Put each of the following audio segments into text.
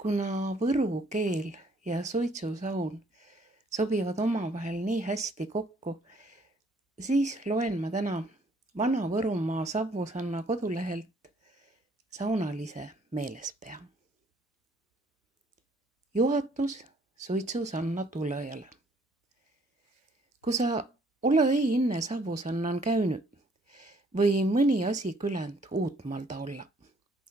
Kuna võru keel ja suitsusaun sobivad omavahel nii hästi kokku, siis loen ma täna Vana-Võrumaa Savusanna kodulehelt saunalise meelespea. Juhatus Suitsusanna tulõjale. Kui sa ole ei inne Savusannan käynyt või mõni asi küländ uutmalda olla,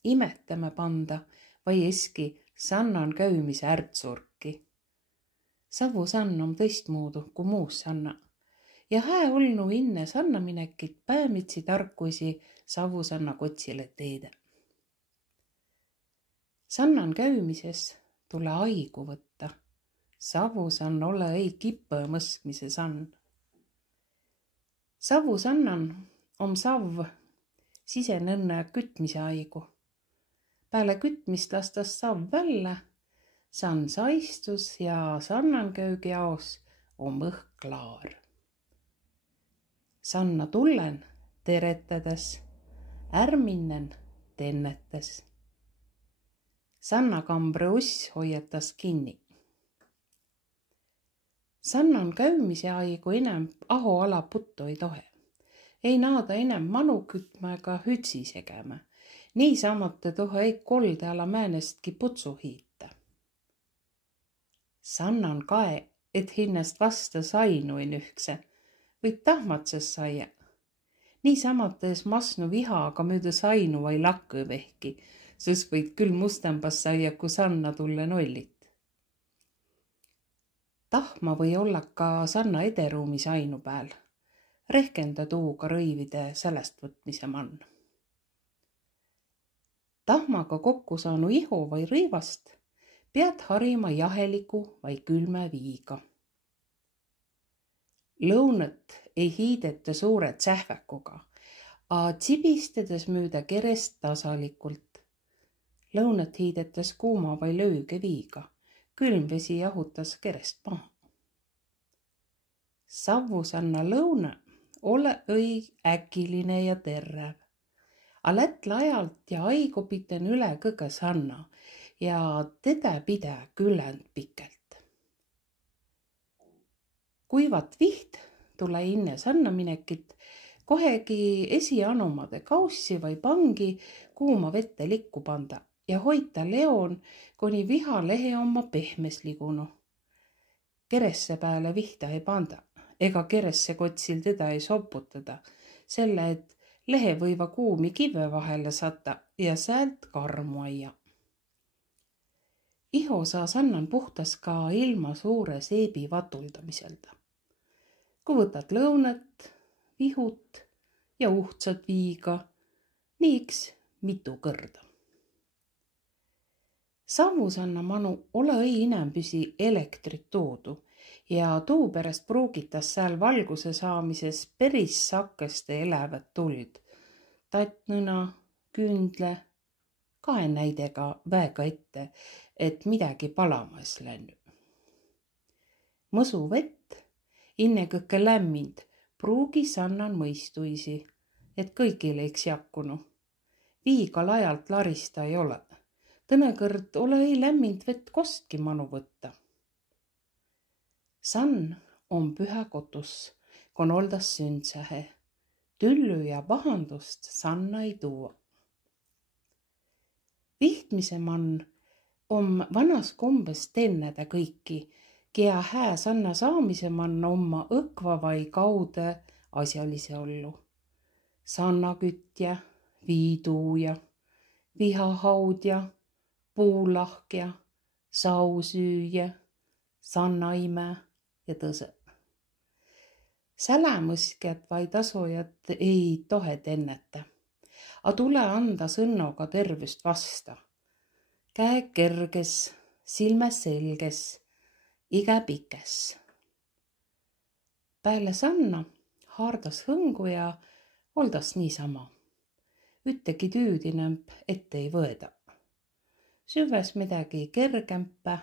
imettämä panda vai eski sannan käymise ärtsurki. Savusann on tõistmuudu kui muus sanna ja hää olnu inne sannaminekit päämitsi tarkuisi Savusanna kotsile teede. Sannan käymises tule aigu võtta. Savusann ole ei kippõ mõskmise sann. Savusannan on sav sisenõnne kütmise aigu. Pääle kütmist lastas sav välle, sann saistus ja sannan käygi jaos on õhk klaar. Sanna tullen teretades, ärminnen tennetes. Sanna kambre uss hoiatas kinni. Sannan käymise aigu inem ahoala puttu ei tohe. Ei naada inem manu kütma ega hütsi segämä. Niisamate tohe ei kolde ala määnestki putsu hiita. Sannan kae, et hinnast vasta sainuin ühkse, või tahmatses saia. Niisamates masnu vihaga mööda sainu vai lakku vehki, sõs võid küll mustambas saia, kui sanna tulle nollit. Tahma või olla ka sanna ederuumis ainu pääl. Rehkenda tuuga rõivide sellest võtmise mann. Tahmaga kokku saanu iho või rõivast pead harima jaheliku vai külme viiga. Lõunat ei hiideta suure tsähväkuga, a tsibistades müüda kerest tasalikult. Lõunat hiidetas kuuma vai lööge viiga, külm vesi jahutas kerest maha. Savusanna lõuna ole õi äkiline ja terräv. A lätla ajalt ja aigu piten üle kõge sanna ja teda pide küländ pikelt. Kuivat viht tule inne sannaminekit kohegi esianumade kaussi vai pangi kuuma vette likku panda ja hoita leon, kuni vihalehe oma pehmes ligunu. Keresse pääle vihta ei panda ega keresse kotsil teda ei soputada, selle et lehe võiva kuumi kive vahele sata ja säält karmu aia. Iho saa sannan puhtas ka ilma suure seebi vatuldamiselda. Kui võtad lõunat, vihut ja uhtsat viiga, niiks mitu kõrda. Savusanna manu ole õi inämbüsi elektrit toodu ja tuu perest pruugitas sääl valguse saamises peris sakeste elävät tuld. Tatnõna, kündle, kae näidega väega ette, et midagi palamas lännu. Mõsu vett, inne kõkke lämmind, pruugi sannan mõistuisi, et kõigile eiks jakunu. Viigal ajalt larista ei ole. Tõnekõrd ole ei lämmind vett kostki manu võtta. Sann on pühä kotus, kon oldas sündsähe. Tüllü ja pahandust sanna ei tuua. Vihtmise mann on vanas kombes tenneda kõiki, kea hää sanna saamise mann omma õkva vai kaude asjalise ollu. Sannakütja, viiduuja, vihahaudja, puulahkja, sausüüja, sannaime ja tõse. Sälämõskjad vai tasujad ei tohe tenneta, a tule anda sõnnoga tervüst vasta. Käe kerges, silme selges, iga pikes. Pääle sanna haardas hõngu ja oldas niisama. Üttegi tüüdinemp ette ei võeda. Süves midagi kergempä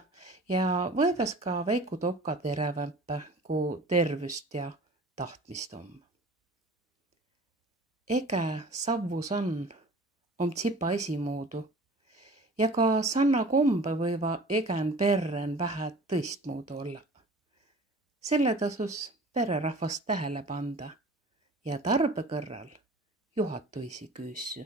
ja võedas ka väiku toka terävämpä, kui tervüst ja tahtmist on. Ega Savusann on tsipa esimuudu Ja ka sanna kombe võiva egen perren vähe tõistmuudu olla. Selle tasus pererahvast tähele panda ja tarbe kõrral juhatuisi küüssü.